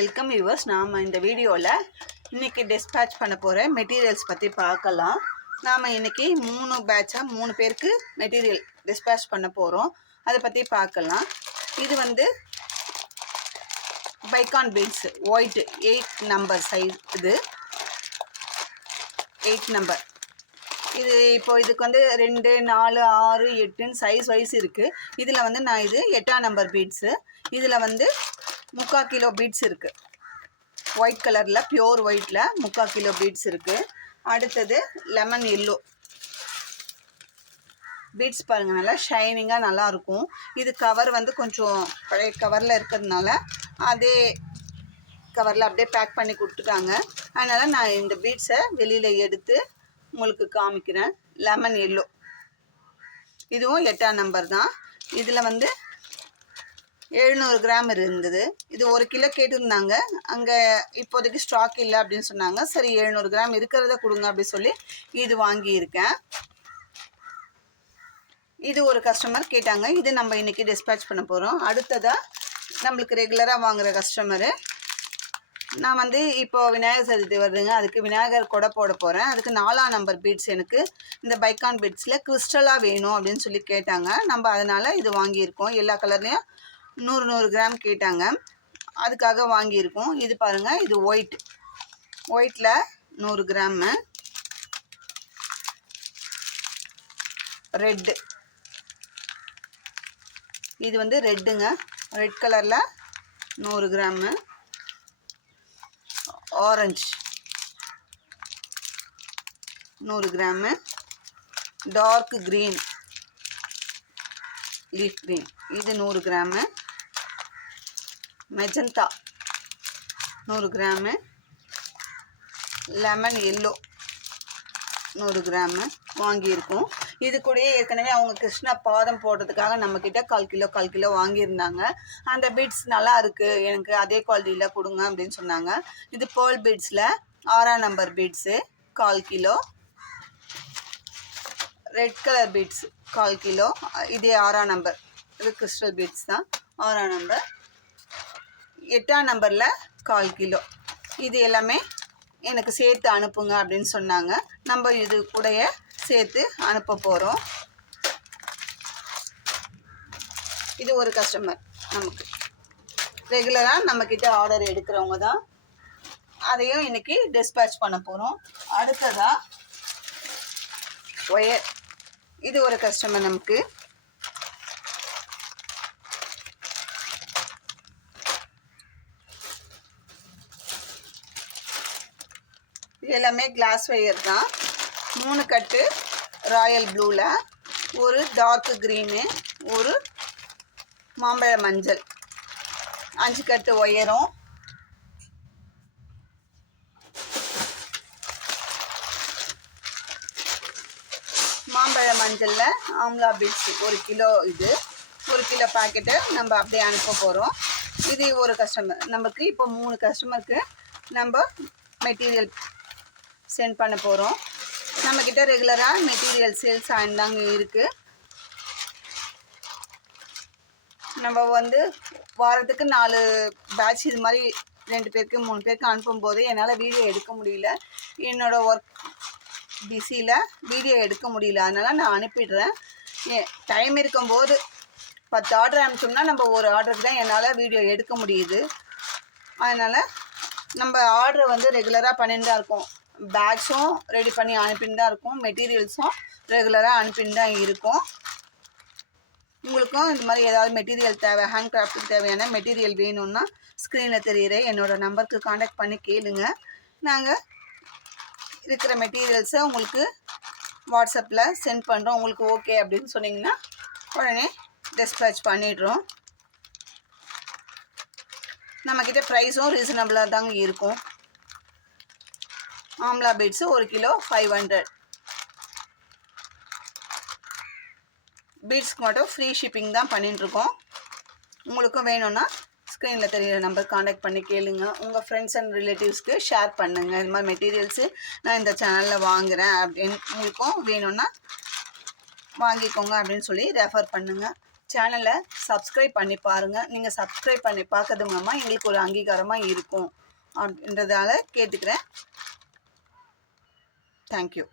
Welcome viewers. நாம் இந்த வீடியோவில் இன்றைக்கி டிஸ்பேட்ச் பண்ண போகிற மெட்டீரியல்ஸ் பற்றி பார்க்கலாம். நாம் இன்றைக்கி 3 பேட்சாக 3 பேருக்கு மெட்டீரியல் டிஸ்பேட்ச் பண்ண போகிறோம். அதை பற்றி பார்க்கலாம். இது வந்து பைக்கான் பீட்ஸ் ஒயிட் 8 நம்பர் சைஸ். இது 8 நம்பர். இது இப்போ இதுக்கு வந்து 2, 4, 6, 8 சைஸ் வைஸ் இருக்குது. இதில் வந்து நான் இது 8ஆம் நம்பர் பீட்ஸு. இதில் வந்து 3/4 கிலோ பீட்ஸ் இருக்குது. ஒயிட் கலரில் பியோர் ஒயிட்டில் 3/4 கிலோ பீட்ஸ் இருக்குது. அடுத்தது லெமன் எல்லோ பீட்ஸ் பாருங்கள், நல்லா ஷைனிங்காக நல்லாயிருக்கும். இது கவர் வந்து கொஞ்சம் பழைய கவரில் இருக்கிறதுனால அதே கவரில் அப்படியே பேக் பண்ணி கொடுத்துட்டாங்க. அதனால் நான் இந்த பீட்ஸை வெளியில் எடுத்து உங்களுக்கு காமிக்கிறேன். லெமன் எல்லோ இதுவும் 8ஆம் நம்பர் தான். இதில் வந்து 700 கிராம் இருந்தது. இது 1 கிலோ கேட்டிருந்தாங்க. அங்கே இப்போதைக்கு ஸ்டாக் இல்லை அப்படின்னு சொன்னாங்க. சரி 700 கிராம் இருக்கிறத கொடுங்க அப்படின்னு சொல்லி இது வாங்கியிருக்கேன். இது ஒரு கஸ்டமர் கேட்டாங்க. இது நம்ம இன்றைக்கி டிஸ்பேட்ச் பண்ண போகிறோம். அடுத்ததாக நம்மளுக்கு ரெகுலராக வாங்குகிற கஸ்டமரு, நான் வந்து இப்போது விநாயகர் சதுர்த்தி வருதுங்க, அதுக்கு விநாயகர் கொடை போட போகிறேன். அதுக்கு 4ஆம் நம்பர் பீட்ஸ் எனக்கு இந்த பைக்கான் பீட்ஸில் கிறிஸ்டலாக வேணும் அப்படின்னு சொல்லி கேட்டாங்க. நம்ம அதனால் இது வாங்கியிருக்கோம். எல்லா கலர்லேயும் 100 கிராம் கேட்டாங்க, அதுக்காக வாங்கியிருக்கோம். இது பாருங்கள், இது ஒயிட்டில் 100 கிராமு. ரெட்டு, இது வந்து ரெட்டுங்க, ரெட் கலரில் 100 gram. Orange 100 gram. Dark green leaf green இது 100 gram. Magenta 100 gram. Lemon yellow 100 gram வாங்கியிருக்கோம். இது கூடயே ஏற்கனவே அவங்க கிருஷ்ணா பாதம் போடுறதுக்காக நம்மக்கிட்ட 1/4 கிலோ வாங்கியிருந்தாங்க. அந்த பீட்ஸ் நல்லா இருக்குது, எனக்கு அதே குவாலிட்டியில் கொடுங்க அப்படின்னு சொன்னாங்க. இது பேர்ல் பீட்ஸில் 6ஆம் number beads 1/4 kilo. Red colour beads 1/4 kilo. இதே 6ஆம் நம்பர், இது கிறிஸ்டல் பீட்ஸ் தான். 6ஆம் நம்பர். 8ஆம் நம்பரில் 1/4 கிலோ. இது எல்லாமே எனக்கு சேர்த்து அனுப்புங்க அப்படின்னு சொன்னாங்க. நம்ம இது கூடயே சேர்த்து அனுப்ப போகிறோம். இது ஒரு கஸ்டமர், நமக்கு ரெகுலராக நம்மக்கிட்ட ஆர்டர் எடுக்கிறவங்க தான். அதையும் இன்றைக்கி டிஸ்பேட்ச் பண்ண போகிறோம். அடுத்ததாக ஒயர், இது ஒரு கஸ்டமர் நமக்கு. இது எல்லாமே கிளாஸ் ஒயர் தான். 3 கட்டு ராயல் ப்ளூவில், ஒரு டார்க் க்ரீனு, ஒரு மாம்பழ மஞ்சள். 5 கட்டு ஒயரும். மாம்பழ மஞ்சளில் ஆம்லா பீட்ஸ் 1 கிலோ. இது 1 கிலோ பாக்கெட்டு நம்ம அப்படியே அனுப்ப போகிறோம். இது ஒரு கஸ்டமர் நமக்கு. இப்போ 3 கஸ்டமருக்கு நம்ம மெட்டீரியல் சென்ட் பண்ண போகிறோம். நம்மக்கிட்ட ரெகுலராக மெட்டீரியல் சேல்ஸ் ஆகிதாங்க இருக்குது. நம்ம வந்து வாரத்துக்கு 4 பேட்ச் இது மாதிரி 2 பேருக்கு 3 பேருக்கு அனுப்பும்போது என்னால் வீடியோ எடுக்க முடியல. என்னோடய ஒர்க் பிஸியில் வீடியோ எடுக்க முடியல. அதனால் நான் அனுப்பிடுறேன். டைம் இருக்கும்போது 10 ஆர்டர் அனுப்பிச்சோம்னா நம்ம ஒரு ஆர்டருக்கு தான் என்னால் வீடியோ எடுக்க முடியுது. அதனால் நம்ம ஆர்டர் வந்து ரெகுலராக பண்ணிட்டு தான் இருக்கோம். பேக்ஸும் ரெடி பண்ணி அனுப்பின்னு தான் இருக்கும், மெட்டீரியல்ஸும் ரெகுலராக அனுப்பின்னு தான் இருக்கும். உங்களுக்கும் இந்த மாதிரி ஏதாவது மெட்டீரியல் தேவை, ஹேண்ட் கிராஃப்ட்டுக்கு தேவையான மெட்டீரியல் வேணும்னா ஸ்க்ரீனில் தெரிகிற என்னோடய நம்பருக்கு காண்டாக்ட் பண்ணி கேளுங்க. நாங்கள் இருக்கிற மெட்டீரியல்ஸை உங்களுக்கு வாட்ஸ்அப்பில் சென்ட் பண்ணுறோம். உங்களுக்கு ஓகே அப்படின்னு சொன்னிங்கன்னா உடனே டிஸ்பேட்ச் பண்ணிடுறோம். நம்மக்கிட்ட ப்ரைஸும் ரீசனபிளாக தாங்க இருக்கும். Amla beads 1 kilo 500. பீட்ஸ்க்கு மட்டும் ஃப்ரீ ஷிப்பிங் தான் பண்ணிட்டுருக்கோம். உங்களுக்கும் வேணும்னா ஸ்க்ரீனில் தெரிகிற நம்பர் காண்டாக்ட் பண்ணி கேளுங்க. உங்கள் ஃப்ரெண்ட்ஸ் அண்ட் ரிலேட்டிவ்ஸ்க்கு ஷேர் பண்ணுங்கள். இந்த மாதிரி மெட்டீரியல்ஸு நான் இந்த சேனலில் வாங்குகிறேன் அப்படின்னு உங்களுக்கும் வேணும்னா வாங்கிக்கோங்க அப்படின்னு சொல்லி ரெஃபர் பண்ணுங்கள். சேனலை சப்ஸ்கிரைப் பண்ணி பாருங்கள். நீங்கள் சப்ஸ்கிரைப் பண்ணி பார்க்கறது மூலமாக எங்களுக்கு ஒரு அங்கீகாரமாக இருக்கும் அப்படின்றதால கேட்டுக்கிறேன். தேங்க்யூ.